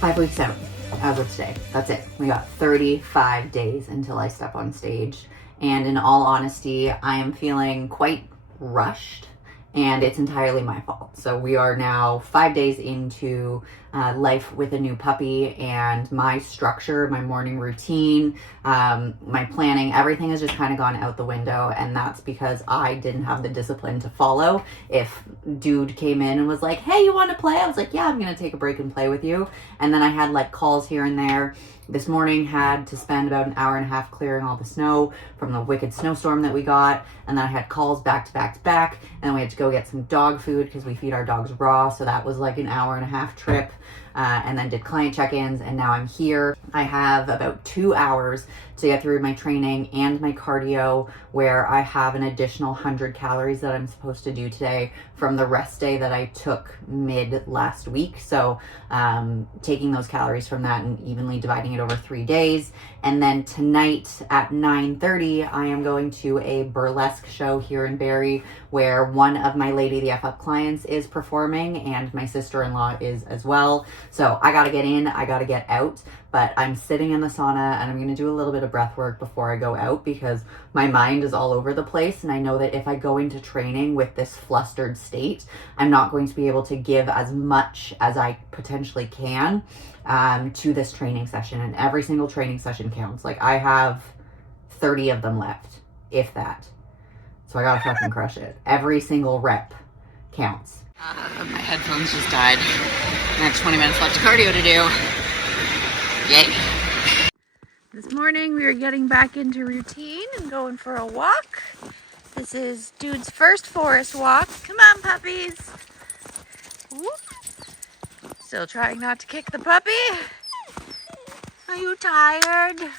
5 weeks out as of today. That's it. We got 35 days until I step on stage. And in all honesty, I am feeling quite rushed, and it's entirely my fault. So we are now 5 days into life with a new puppy, and my structure, my morning routine, my planning, everything has just kind of gone out the window. And that's because I didn't have the discipline to follow. If dude came in and was like, hey, you want to play? I was like, yeah, I'm going to take a break and play with you. And then I had like calls here and there. This morning had to spend about an hour and a half clearing all the snow from the wicked snowstorm that we got. And then I had calls back to back to back. And then we had to go get some dog food because we feed our dogs raw. So that was like an hour and a half trip. And then did client check-ins, and now I'm here. I have about 2 hours to get through my training and my cardio, where I have an additional 100 calories that I'm supposed to do today from the rest day that I took mid last week. So taking those calories from that and evenly dividing it over 3 days. And then tonight at 9:30, I am going to a burlesque show here in Barrie, where one of my Lady the F Up clients is performing, and my sister-in-law is as well. So I gotta get in, I gotta get out, but I'm sitting in the sauna and I'm gonna do a little bit of breath work before I go out, because my mind is all over the place. And I know that if I go into training with this flustered state, I'm not going to be able to give as much as I potentially can to this training session. And every single training session counts. Like, I have 30 of them left, if that. So I gotta fucking crush it. Every single rep counts. My headphones just died. I have 20 minutes left of cardio to do. Yay. This morning we are getting back into routine and going for a walk. This is Dude's first forest walk. Come on, puppies. Whoop. Still trying not to kick the puppy. Are you tired?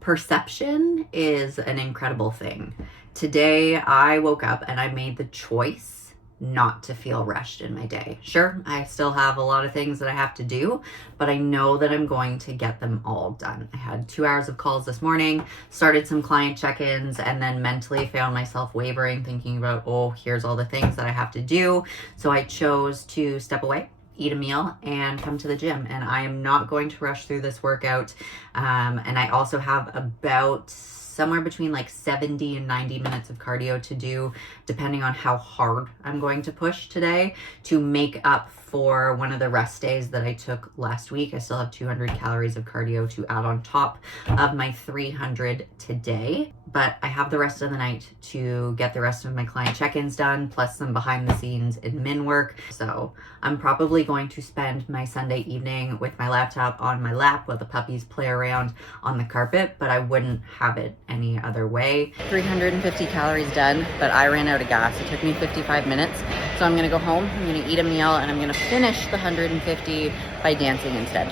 Perception is an incredible thing. Today I woke up and I made the choice not to feel rushed in my day. Sure, I still have a lot of things that I have to do, but I know that I'm going to get them all done. I had 2 hours of calls this morning, started some client check-ins, and then mentally found myself wavering, thinking about, oh, here's all the things that I have to do. So I chose to step away, eat a meal, and come to the gym. And I am not going to rush through this workout. And I also have about somewhere between like 70 and 90 minutes of cardio to do, depending on how hard I'm going to push today, to make up for one of the rest days that I took last week. I still have 200 calories of cardio to add on top of my 300 today, but I have the rest of the night to get the rest of my client check-ins done, plus some behind the scenes admin work. So I'm probably going to spend my Sunday evening with my laptop on my lap while the puppies play around on the carpet, but I wouldn't have it any other way. 350 calories done, but I ran out of gas. It took me 55 minutes. So I'm gonna go home, I'm gonna eat a meal, and I'm gonna finish the 150 by dancing instead.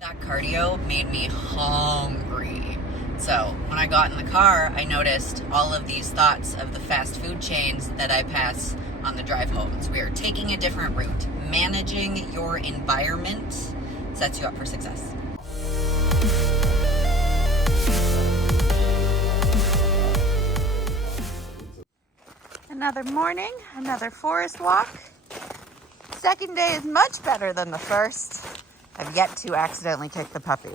That cardio made me hungry. So when I got in the car, I noticed all of these thoughts of the fast food chains that I pass on the drive home. So we are taking a different route. Managing your environment sets you up for success. Another morning, another forest walk. Second day is much better than the first. I've yet to accidentally kick the puppy.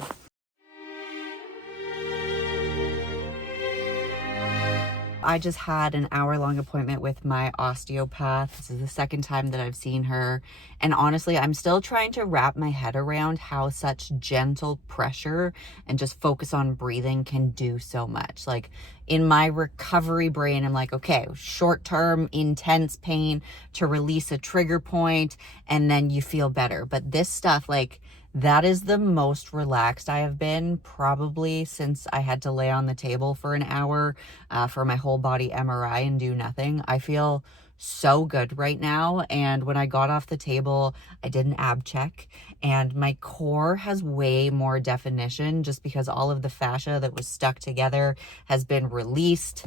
I just had an hour-long appointment with my osteopath. This is the second time that I've seen her. And honestly, I'm still trying to wrap my head around how such gentle pressure and just focus on breathing can do so much. Like, in my recovery brain, I'm like, okay, short-term intense pain to release a trigger point, and then you feel better. But this stuff, like, that is the most relaxed I have been probably since I had to lay on the table for an hour for my whole body MRI and do nothing. I feel so good right now. And when I got off the table, I did an ab check, and my core has way more definition just because all of the fascia that was stuck together has been released.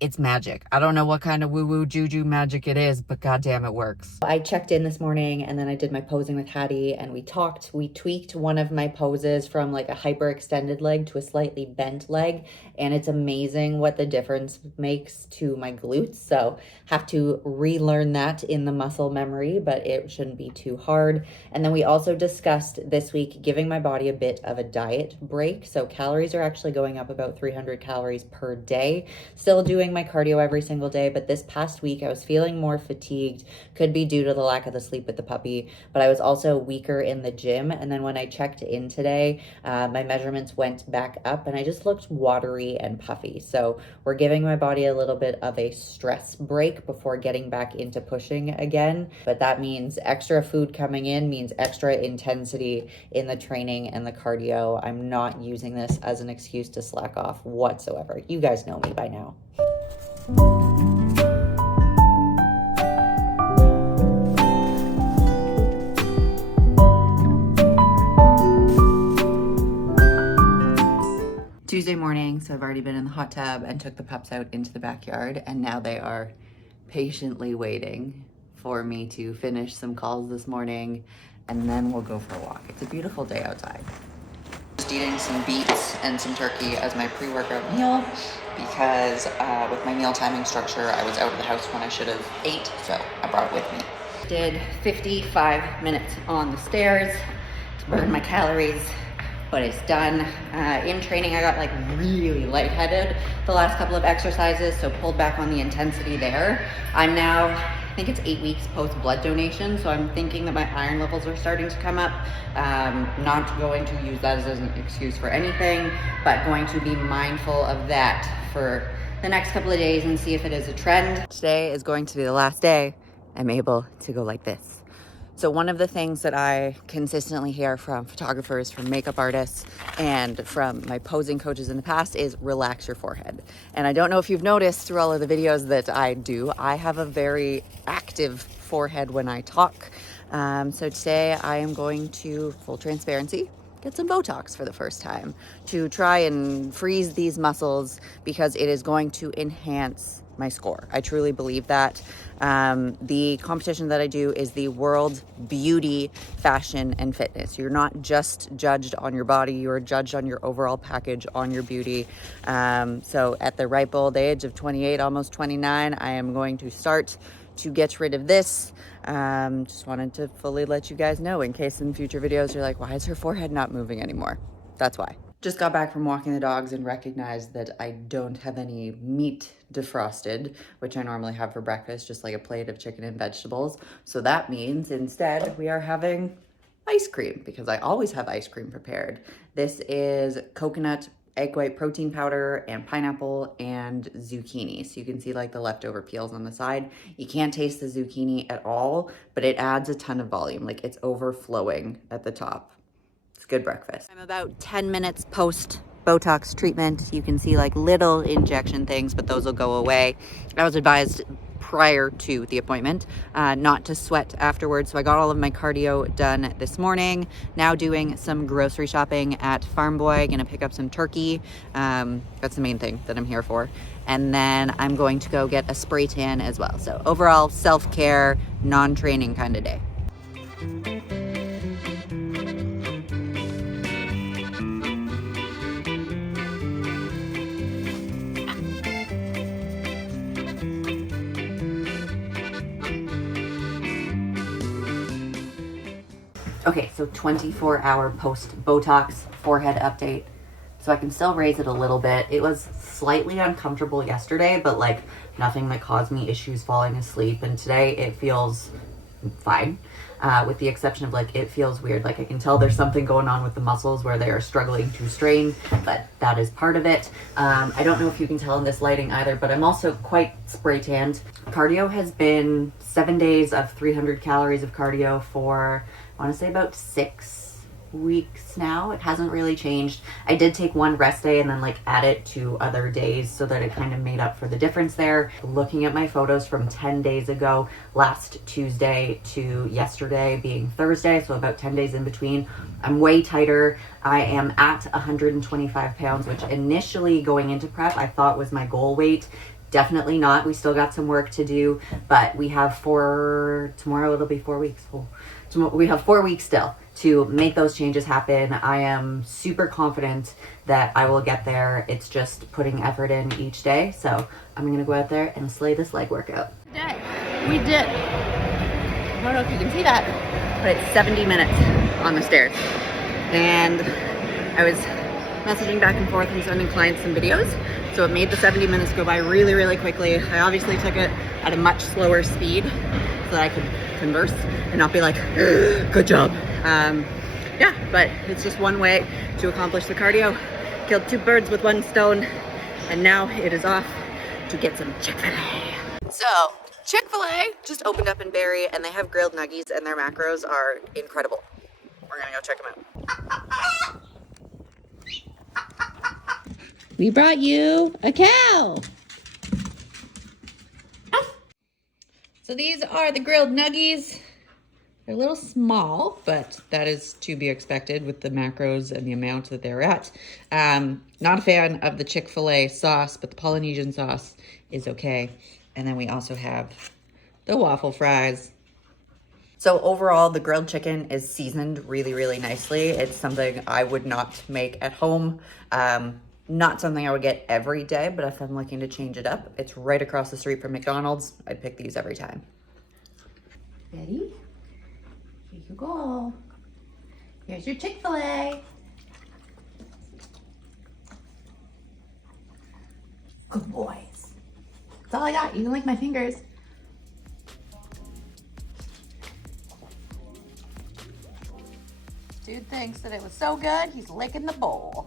it's magic. I don't know what kind of woo-woo juju magic it is, but goddamn it works. I checked in this morning and then I did my posing with Hattie and we talked. We tweaked one of my poses from like a hyper extended leg to a slightly bent leg, and it's amazing what the difference makes to my glutes. So have to relearn that in the muscle memory, but it shouldn't be too hard. And then we also discussed this week giving my body a bit of a diet break. So calories are actually going up about 300 calories per day. Still doing my cardio every single day, but this past week I was feeling more fatigued. Could be due to the lack of the sleep with the puppy, but I was also weaker in the gym. And then when I checked in today, my measurements went back up and I just looked watery and puffy. So we're giving my body a little bit of a stress break before getting back into pushing again. But that means extra food coming in means extra intensity in the training and the cardio. I'm not using this as an excuse to slack off whatsoever. You guys know me by now. Tuesday morning, so I've already been in the hot tub and took the pups out into the backyard, and now they are patiently waiting for me to finish some calls this morning, and then we'll go for a walk. It's a beautiful day outside. Just eating some beets and some turkey as my pre-workout meal because with my meal timing structure, I was out of the house when I should have ate, so I brought it with me. Did 55 minutes on the stairs to burn my calories, but it's done. In training, I got like really lightheaded the last couple of exercises, so pulled back on the intensity there. I'm now, I think it's 8 weeks post blood donation, so I'm thinking that my iron levels are starting to come up. Not going to use that as an excuse for anything, but going to be mindful of that for the next couple of days and see if it is a trend. Today is going to be the last day I'm able to go like this. So one of the things that I consistently hear from photographers, from makeup artists, and from my posing coaches in the past is relax your forehead. And I don't know if you've noticed through all of the videos that I do, I have a very active forehead when I talk. So today I am going to, full transparency, get some Botox for the first time to try and freeze these muscles because it is going to enhance my score. I truly believe that. The competition that I do is the World Beauty, Fashion, and Fitness. You're not just judged on your body, you're judged on your overall package, on your beauty. So at the ripe old age of 28, almost 29, I am going to start to get rid of this. Just wanted to fully let you guys know in case in future videos you're like, why is her forehead not moving anymore? That's why. Just got back from walking the dogs and recognized that I don't have any meat defrosted, which I normally have for breakfast, just like a plate of chicken and vegetables. So that means instead we are having ice cream because I always have ice cream prepared. This is coconut egg white protein powder and pineapple and zucchini. So you can see like the leftover peels on the side. You can't taste the zucchini at all, but it adds a ton of volume. Like it's overflowing at the top. It's good breakfast. I'm about 10 minutes post Botox treatment. You can see like little injection things, but those will go away. I was advised prior to the appointment not to sweat afterwards, so I got all of my cardio done this morning. Now doing some grocery shopping at Farm Boy. Gonna pick up some turkey. That's the main thing that I'm here for. And then I'm going to go get a spray tan as well. So overall self-care, non-training kind of day. Okay, so 24-hour post-Botox forehead update. So I can still raise it a little bit. It was slightly uncomfortable yesterday, but like nothing that caused me issues falling asleep. And today it feels fine, with the exception of like, it feels weird. Like I can tell there's something going on with the muscles where they are struggling to strain, but that is part of it. I don't know if you can tell in this lighting either, but I'm also quite spray tanned. Cardio has been 7 days of 300 calories of cardio for, I want to say about 6 weeks now. It hasn't really changed. I did take one rest day and then like add it to other days so that it kind of made up for the difference there. Looking at my photos from 10 days ago, last Tuesday to yesterday being Thursday, so about 10 days in between, I'm way tighter. I am at 125 pounds, which initially going into prep I thought was my goal weight. Definitely not. We still got some work to do, but we have tomorrow it'll be 4 weeks. We have 4 weeks still to make those changes happen. I am super confident that I will get there. It's just putting effort in each day. So I'm going to go out there and slay this leg workout. We did. I don't know if you can see that, but it's 70 minutes on the stairs. And I was messaging back and forth and sending clients some videos. So it made the 70 minutes go by really, really quickly. I obviously took it at a much slower speed so that I could converse and not be like, good job. Yeah, but it's just one way to accomplish the cardio. Killed 2 birds with 1 stone, and now it is off to get some Chick-fil-A. So, Chick-fil-A just opened up in Barrie, and they have grilled nuggies, and their macros are incredible. We're gonna go check them out. We brought you a cow. So these are the grilled nuggies. They're a little small, but that is to be expected with the macros and the amount that they're at. Not a fan of the Chick-fil-A sauce, but the Polynesian sauce is okay. And then we also have the waffle fries. So overall, the grilled chicken is seasoned really, really nicely. It's something I would not make at home. Not something I would get every day, but if I'm looking to change it up, it's right across the street from McDonald's. I'd pick these every time. Ready? Here you go. Here's your Chick-fil-A. Good boys. That's all I got. You can lick my fingers. Dude thinks that it was so good, he's licking the bowl.